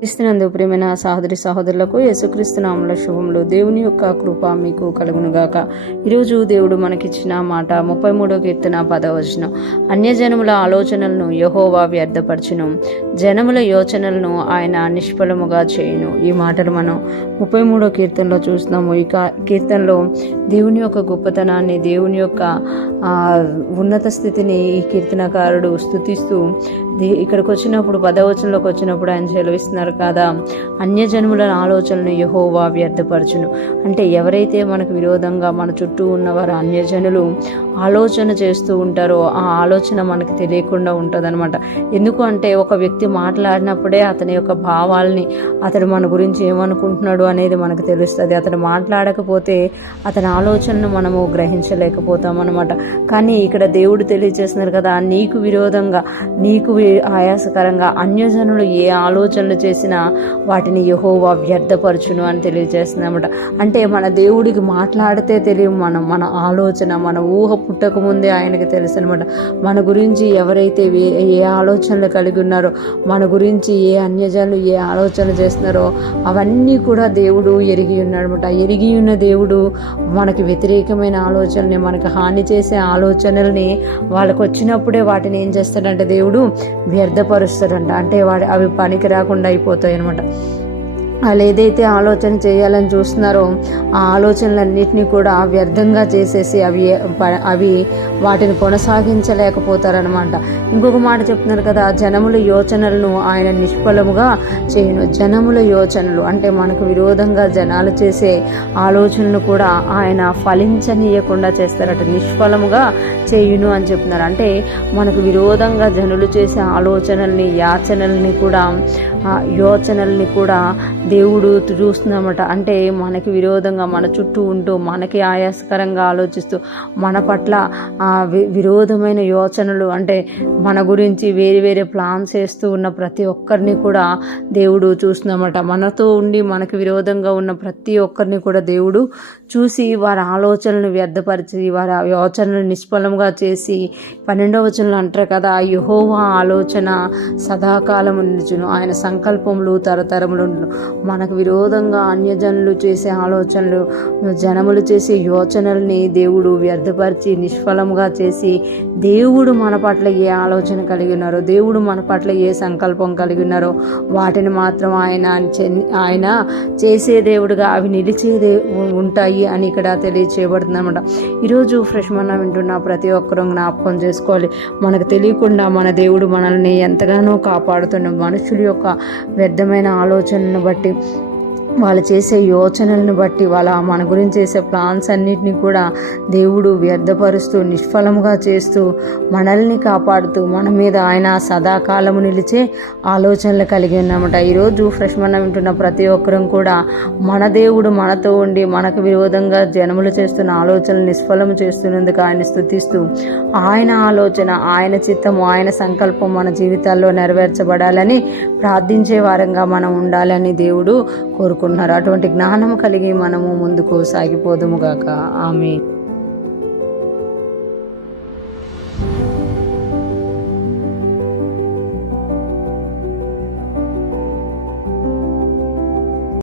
క్రీస్తునందు ప్రియమైన సహోదరి సహోదరులకు యేసుక్రీస్తు నామములో శుభములు. దేవుని యొక్క కృప మీకు కలుగునుగాక. ఈరోజు దేవుడు మనకిచ్చిన మాట 33వ కీర్తన 10వ వచనం. అన్యజనముల ఆలోచనలను యెహోవా వ్యర్థపరచును, జనముల యోచనలను ఆయన నిష్ఫలముగా చేయును. ఈ మాటలు మనం 33వ కీర్తనలో చూస్తున్నాము. ఈ కీర్తనలో దేవుని యొక్క గొప్పతనాన్ని, దేవుని యొక్క ఉన్నత స్థితిని ఈ కీర్తనకారుడు స్తుతిస్తూ ఇక్కడికి వచ్చినప్పుడు 10వ వచనంలోకి వచ్చినప్పుడు ఆయన సెలవిస్తున్నారు కదా, అన్యజనుల ఆలోచనలను యెహోవా వ్యర్థపరచును. అంటే ఎవరైతే మనకు విరోధంగా మన చుట్టూ ఉన్నవారు అన్యజనులు ఆలోచన చేస్తూ ఉంటారో ఆ ఆలోచన మనకు తెలియకుండా ఉంటుందన్నమాట. ఎందుకు అంటే ఒక వ్యక్తి మాట్లాడినప్పుడే అతని యొక్క భావాల్ని, అతడు మన గురించి ఏమనుకుంటున్నాడు అనేది మనకు తెలుస్తుంది. అతను మాట్లాడకపోతే అతని ఆలోచనను మనము గ్రహించలేకపోతాం అన్నమాట. కానీ ఇక్కడ దేవుడు తెలియజేస్తున్నారు కదా, నీకు విరోధంగా, నీకు ఆయాసకరంగా అన్యజనులు ఏ ఆలోచనలు చేసినా వాటిని యెహోవా వ్యర్థపరచును అని తెలియజేస్తున్నమాట. అంటే మన దేవుడికి మాట్లాడితే తెలియదు, మన ఆలోచన, మన ఊహ పుట్టక ముందే ఆయనకి తెలుసు అనమాట. మన గురించి ఎవరైతే ఏ ఆలోచనలు కలిగి ఉన్నారో, మన గురించి ఏ అన్యజనులు ఏ ఆలోచన చేస్తున్నారో అవన్నీ కూడా దేవుడు ఎరిగి ఉన్నాడు అనమాట. ఎరిగి ఉన్న దేవుడు మనకి వ్యతిరేకమైన ఆలోచనల్ని, మనకు హాని చేసే ఆలోచనల్ని వాళ్ళకు వచ్చినప్పుడే వాటిని ఏం చేస్తాడంటే దేవుడు వ్యర్థపరుస్తాడంట. అంటే అవి పనికి రాకుండా అయిపోతాయి అనమాట. వాళ్ళు ఏదైతే ఆలోచన చేయాలని చూస్తున్నారో ఆ ఆలోచనలన్నింటినీ కూడా వ్యర్థంగా చేసేసి అవి వాటిని కొనసాగించలేకపోతారనమాట. ఇంకొక మాట చెప్తున్నారు కదా, జనముల యోచనలను ఆయన నిష్ఫలముగా చేయను. జనముల యోచనలు అంటే మనకు విరోధంగా జనాలు చేసే ఆలోచనలు కూడా ఆయన ఫలించనీయకుండా చేస్తారట, నిష్ఫలముగా చేయును అని చెప్తున్నారు. అంటే మనకు విరోధంగా జనులు చేసే ఆలోచనల్ని, యోచనల్ని కూడా దేవుడు చూస్తున్నామట. అంటే మనకి విరోధంగా మన చుట్టూ ఉంటూ మనకి ఆయాసకరంగా ఆలోచిస్తూ మన పట్ల విరోధమైన యోచనలు, అంటే మన గురించి వేరే వేరే ప్లాన్స్ వేస్తూ ఉన్న ప్రతి ఒక్కరిని కూడా దేవుడు చూస్తున్నామట. మనతో ఉండి మనకు విరోధంగా ఉన్న ప్రతి ఒక్కరిని కూడా దేవుడు చూసి వారి ఆలోచనలను వ్యర్థపరిచి వారి యోచనలు నిష్ఫలంగా చేసి 12వ వచనంలో అంటారు కదా, యెహోవా ఆలోచన సదాకాలము నిలుచును, ఆయన సంకల్పములు తరతరములు. మనకు విరోధంగా అన్యజనులు చేసే ఆలోచనలు, జనములు చేసే యోచనల్ని దేవుడు వ్యర్థపరిచి నిష్ఫలంగా చేసి, దేవుడు మన పట్ల ఏ ఆలోచన కలిగి ఉన్నారో, దేవుడు మన పట్ల ఏ సంకల్పం కలిగి ఉన్నారో వాటిని మాత్రం ఆయన చేసే దేవుడుగా అవి నిలిచేదే ఉంటాయి అని ఇక్కడ తెలియచేయబడుతుంది అనమాట. ఈరోజు ఫ్రెష్ మన్నా వింటున్న ప్రతి ఒక్కరూ జ్ఞాపకం చేసుకోవాలి, మనకు తెలియకుండా మన దేవుడు మనల్ని ఎంతగానో కాపాడుతున్న మనుషుల యొక్క వ్యర్థమైన ఆలోచనను బట్టి, వాళ్ళు చేసే యోచనలను బట్టి, వాళ్ళ మన గురించి చేసే ప్లాన్స్ అన్నిటినీ కూడా దేవుడు వ్యర్థపరుస్తూ నిష్ఫలముగా చేస్తూ మనల్ని కాపాడుతూ మన మీద ఆయన సదాకాలము నిలిచే ఆలోచనలు కలిగి ఉన్నామట. ఈరోజు ఫ్రెష్ మన్నా వింటున్న ప్రతి ఒక్కరం కూడా మన దేవుడు మనతో ఉండి మనకు విరోధంగా జనములు చేస్తున్న ఆలోచనలు నిష్ఫలము చేస్తున్నందుకు ఆయన స్తుతిస్తూ ఆయన ఆలోచన, ఆయన చిత్తము, ఆయన సంకల్పం మన జీవితాల్లో నెరవేర్చబడాలని ప్రార్థించే వారంగా మనం ఉండాలని దేవుడు కోరుకుంటున్నారు. అటువంటి జ్ఞానం కలిగి మనము ముందుకు సాగిపోదుముగాక. ఆమేన్.